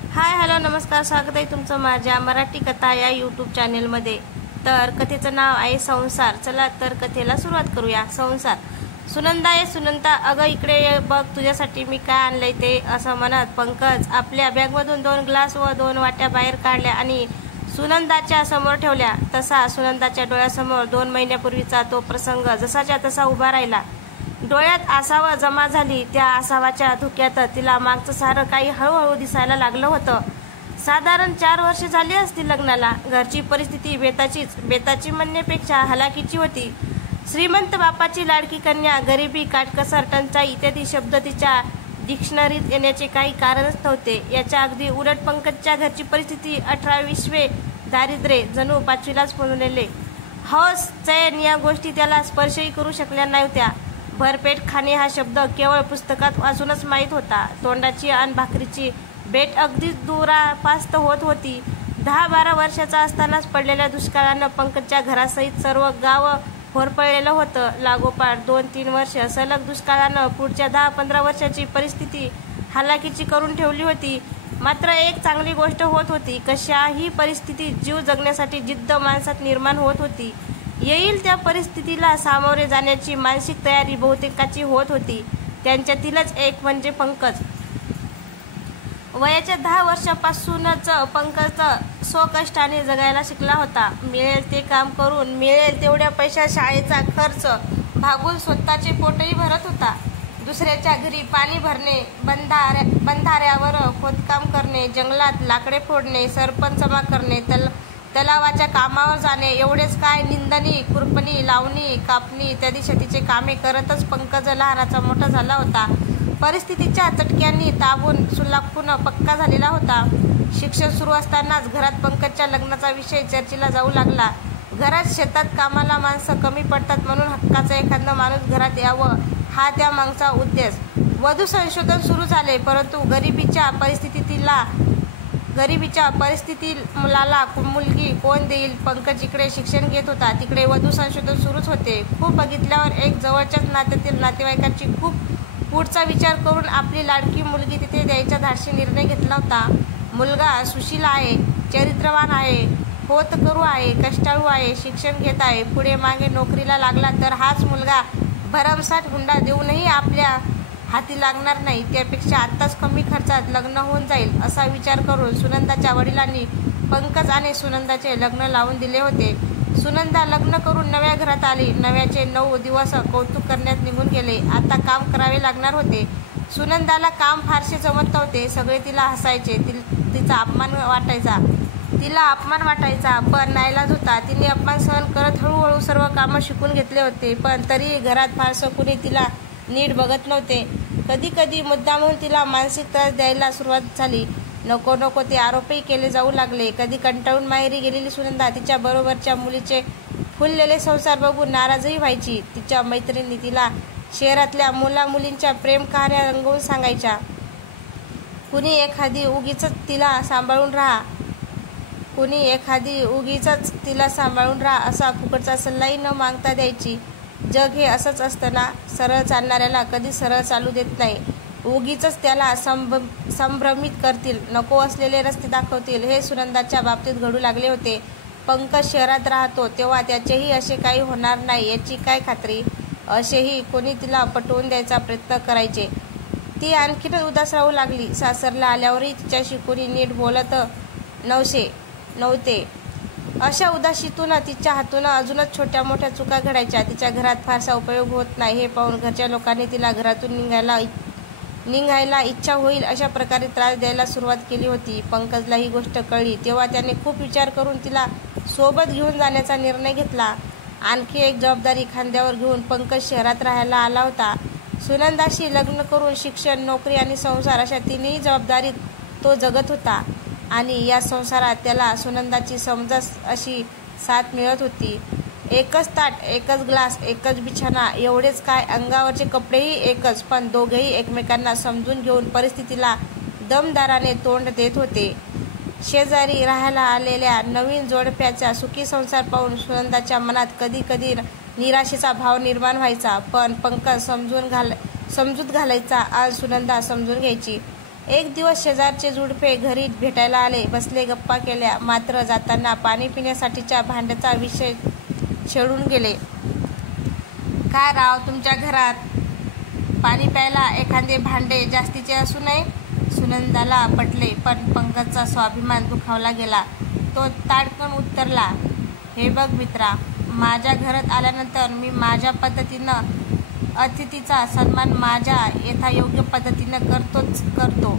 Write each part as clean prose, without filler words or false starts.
Hi hello नमस्कार, स्वागत आहे तुमचं माझ्या मराठी कथा या यूट्यूब चॅनेलमध्ये। तर कथेचं नाव आहे संसार। चला तर कथेला सुरुवात करूया। संसार। सुनंदा ये सुनंदा, अगं इकडे ये बघ, तुझ्यासाठी मी काय आणलंय ते, असं म्हणत पंकज आपल्या बॅगमधून 2 ग्लास व 2 वाट्या बाहेर काढल्या आणि सुनंदाच्या समोर ठेवल्या। तसा सुनंदाच्या डोळ्यासमोर 2 महिन्यापूर्वीचा तो प्रसंग जसाच्या तसा उभा राहिला। डोळ्यात आसावं जमा झाली। त्या आसावाच्या धुक्यात तिला मागचं सारं काही हळूहळू दिसायला लागलं होतं। साधारण 4 वर्ष झाली असती लग्नाला। घरची परिस्थिती बेताची म्हणण्यापेक्षा हलाखीची होती। श्रीमंत बापाची लाडकी कन्या, गरिबी, काटकसर, टंचाई इत्यादी शब्द तिच्या डिक्शनरीत येण्याचे काही कारणच नव्हते। याच्या अगदी उलट पंकजच्या घरची परिस्थिती 18-20 दारिद्र्य, जणू 5वीलाच पोहोचलेले। हौस चैन या गोष्टी त्याला स्पर्शही करू शकल्या नव्हत्या। भरपेट खाणे हा शब्द केवळ पुस्तकात वाचूनच माहीत होता। तोंडाची अन भाकरीची भेट अगदीच दुरापास्त होत होती। 10-12 वर्षाचा असतानाच पडलेल्या दुष्काळानं पंकजच्या घरासहित सर्व गाव होरपळलेलं होतं। लागोपाठ 2-3 वर्ष सलग दुष्काळानं पुढच्या 10-15 वर्षाची परिस्थिती हालाकीची करून ठेवली होती। मात्र एक चांगली गोष्ट होत होती, कशाही परिस्थितीत जीव जगण्यासाठी जिद्द माणसात निर्माण होत होती। येईल त्या परिस्थितीला सामोरे जाण्याची मानसिक तयारी बहुतेकाची होत होती। त्यांच्यातीलच एक म्हणजे पंकज। वयाच्या 10 वर्षापासूनच पंकज स्वकष्टाने जगायला शिकला होता। मिळेल ते काम करून मिळेल तेवढ्या पैशात शाळेचा खर्च भागून स्वतःचे पोटही भरत होता। दुसऱ्याच्या घरी पाणी भरणे, बंधाऱ्यावर खोदकाम करणे, जंगलात लाकडे फोडणे, सरपण जमा करणे, तलावाच्या कामावर जाणे, एवढेच काय निंदणी, खुरपणी, लावणी, कापणी इत्यादी शेतीचे कामे करतच पंकज लहानाचा मोठा झाला होता। परिस्थितीच्या चटक्यांनी ताबून सुलाखून पक्का झालेला होता। शिक्षण सुरू असतानाच घरात पंकजच्या लग्नाचा विषय चर्चेला जाऊ लागला। घरात शेतात कामाला माणसं कमी पडतात म्हणून हक्काचा एखादा माणूस घरात यावं हा त्या मागचा उद्देश। वधू संशोधन सुरू झाले, परंतु गरिबीच्या परिस्थितीत मुलाला मुलगी कोण देईल? पंकज इकडे शिक्षण घेत होता, तिकडे वधू संशोधन सुरूच होते। खूप बघितल्यावर एक जवळच्याच नात्यातील नातेवाईकाची खूप पुढचा विचार करून आपली लाडकी मुलगी तिथे द्यायचा धाडसी निर्णय घेतला होता। मुलगा सुशील आहे, चरित्रवान आहे, होतकरू आहे, कष्टाळू आहे, शिक्षण घेत आहे, पुढे मागे नोकरीला लागला तर हाच मुलगा भरमसाठ हुंडा देऊनही आपल्या हाती लागणार नाही। त्यापेक्षा आत्ताच कमी खर्चात लग्न होऊन जाईल असा विचार करून सुनंदाच्या वडिलांनी पंकज आणि सुनंदाचे लग्न लावून दिले होते। सुनंदा लग्न करून नव्या घरात आली। नव्याचे 9 दिवस कौतुक करण्यात निघून गेले। आता काम करावे लागणार होते। सुनंदाला काम फारसे जमत नव्हते। सगळे तिला हसायचे, तिला अपमान वाटायचा, पण नाईलाज होता। तिने अपमान सहन करत हळूहळू सर्व कामं शिकून घेतले होते, पण तरी घरात फारसं कुणी तिला नीट बघत नव्हते। कधी मुद्दामहून तिला मानसिक त्रास द्यायला सुरुवात झाली। नको ते आरोपही केले जाऊ लागले। कधी कंटाळून माहेरी गेलेली सुनंदा तिच्या बरोबरच्या मुलीचे फुललेले संसार बघून नाराजही व्हायची। तिच्या मैत्रिणी तिला शहरातल्या मुलींच्या प्रेम कहाण्या रंगवून सांगायच्या। कुणी एखादी उगीच तिला सांभाळून राहा असा फुकटचा सल्लाही न मागता द्यायची। जग हे असंच असतं ना, सरळ चालणाऱ्याला कधी सरळ चालू देत नाही, उगीच त्याला संभ्रमित करतील, नको असलेले रस्ते दाखवतील। हे सुनंदाच्या बाबतीत घडू लागले होते। पंकज शहरात राहतो तेव्हा त्याचेही असे काही होणार नाही याची काय खात्री, असेही कोणी तिला पटवून द्यायचा प्रयत्न करायचे। ती आणखीनच उदास राहू लागली। सासरला आल्यावरही तिच्याशी कोणी नीट बोलत नव्हते। अशा उदासीतून तिच्या हातून अजूनच छोट्या मोठ्या चुका घडायच्या। तिच्या घरात फारसा उपयोग होत नाही हे पाहून घरच्या लोकांनी तिला घरातून निघायला इच्छा होईल अशा प्रकारे त्रास द्यायला सुरुवात केली होती। पंकजला ही गोष्ट कळली तेव्हा त्याने खूप विचार करून तिला सोबत घेऊन जाण्याचा निर्णय घेतला। आणखी एक जबाबदारी खांद्यावर घेऊन पंकज शहरात राहायला आला होता। सुनंदाशी लग्न करून शिक्षण, नोकरी आणि संसार अशा 3ही जबाबदारीत तो जगत होता आणि या संसारात त्याला सुनंदाची समजस अशी साथ मिळत होती। एकच ताट, एकच ग्लास, एकच बिछाना, एवढेच काय अंगावरचे कपडेही एकच, पण दोघेही एकमेकांना समजून घेऊन परिस्थितीला दमदाराने तोंड देत होते। शेजारी राहायला आलेल्या नवीन जोडप्याचा सुखी संसार पाहून सुनंदाच्या मनात कधी निराशेचा भाव निर्माण व्हायचा, पण पंकज समजूत घालायचा आणि सुनंदा समजून घ्यायची। एक दिवस शेजारचे जुडपे घरी भेटायला आले. बसले, गप्पा केल्या. मात्र जाताना पाणी पिण्यासाठीच्या भांड्याचा विषय छेडून गेले. काय राव, तुमच्या घरात पाणी प्यायला एखादे भांडे जास्तीचे असू नये? सुनंदाला पटले, पण पंकजचा स्वाभिमान दुखावला गेला. तो ताडकन उत्तरला, हे बघ मित्रा, माझ्या घरात आल्यानंतर मी माझ्या पद्धतीनं अतिथीचा सन्मान माझ्या यथायोग्य पद्धतीनं करतो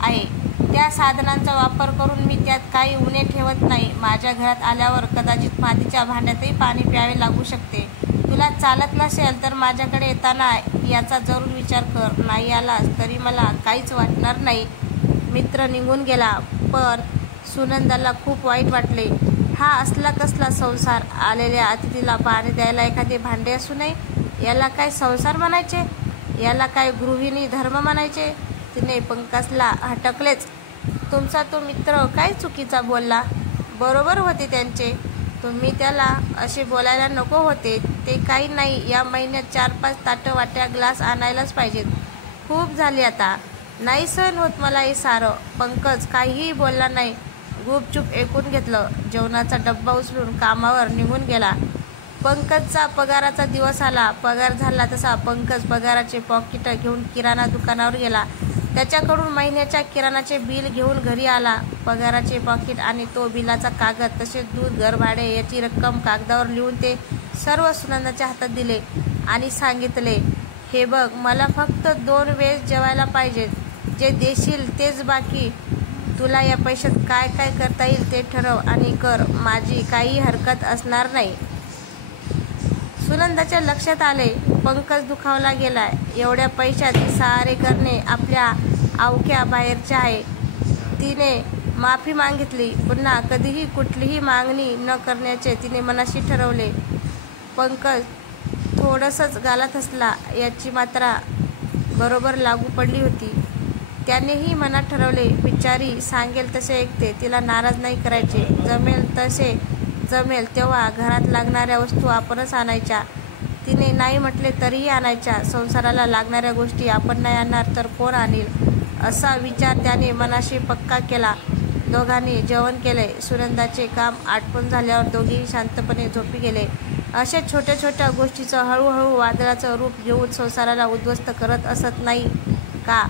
आहे. त्या साधनांचा वापर करून मी त्यात काही उणे ठेवत नाही. माझ्या घरात आल्यावर कदाचित मातीच्या भांड्यातही पाणी प्यावे लागू शकते. तुला चालत नसेल तर माझ्याकडे येताना याचा जरूर विचार कर. नाही आलास तरी मला काहीच वाटणार नाही. मित्र निघून गेला. पण सुनंदाला खूप वाईट वाटले. हा असला कसला संसार? आलेल्या अतिथीला पाणी द्यायला एखादे भांडे असू नये? याला काय संसार म्हणायचे? याला काय गृहिणी धर्म म्हणायचे? तिने पंकजला हटकलेच. तुमचा तो मित्र काय चुकीचा बोलला? बरोबर होते त्यांचे. तुम्ही त्याला असे बोलायला नको होते. ते काही नाही, या महिन्यात 4-5 ताटं, वाट्या, ग्लास आणायलाच पाहिजेत. खूप झाली आता. नाही सहन होत मला हे सारं. पंकज काहीही बोलला नाही. गुपचूप ऐकून घेतलं. जेवणाचा डब्बा उचलून कामावर निघून गेला. पंकजचा पगाराचा दिवस आला. पगार झाला तसा पंकज पगाराचे पाकिट घेऊन किराणा दुकानावर गेला. त्याच्याकडून महिन्याच्या किराणाचे बिल घेऊन घरी आला. पगाराचे पाकिट आणि तो बिलाचा कागद, तसेच दूध, घरभाडे याची रक्कम कागदावर लिहून ते सर्व सुनंदाच्या हातात दिले आणि सांगितले, हे बघ, मला फक्त 2 वेळेस जेवायला पाहिजे. जे देशील तेच बाकी. तुला या पैशात काय काय करता येईल ते ठरव आणि कर. माझी काही हरकत असणार नाही. सुनंदाच्या लक्षात आले, पंकज दुखावला गेलाय. एवढ्या पैशात सारे करणे आपल्या अवक्या बाहेरचे आहे. तिने माफी मागितली. पुन्हा कधीही कुठलीही मागणी न करण्याचे तिने मनाशी ठरवले. पंकज थोडंसंच गालात हसला. याची मात्रा बरोबर लागू पडली होती. त्यानेही मनात ठरवले, बिचारी सांगेल तसे ऐकते. तिला नाराज नाही करायचे. जमेल तेव्हा घरात लागणाऱ्या वस्तू आपणच आणायच्या. तिने नाही म्हटले तरीही आणायच्या. संसाराला लागणाऱ्या गोष्टी आपण नाही आणणार तर कोण आणील, असा विचार त्याने मनाशी पक्का केला. दोघांनी जेवण केले. सुनंदाचे काम आटपून झाल्यावर दोघेही शांतपणे झोपी गेले. अशा छोट्या छोट्या गोष्टीचं हळूहळू वादळाचं रूप घेऊन संसाराला उद्ध्वस्त करत असत नाही का?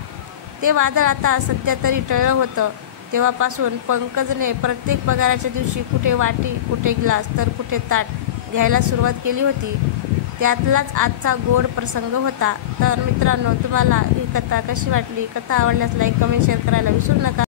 ते वादळ आता सध्या तरी टळलं होतं. तेव्हापासून पंकजने प्रत्येक पगाराच्या दिवशी कुठे वाटी, कुठे ग्लास तर कुठे ताट घ्यायला सुरुवात केली होती. त्यातलाच आजचा गोड प्रसंग होता. तर मित्रांनो, तुम्हाला ही कथा कशी वाटली? कथा आवडल्यास लाईक, कमेंट, शेअर करायला विसरू नका.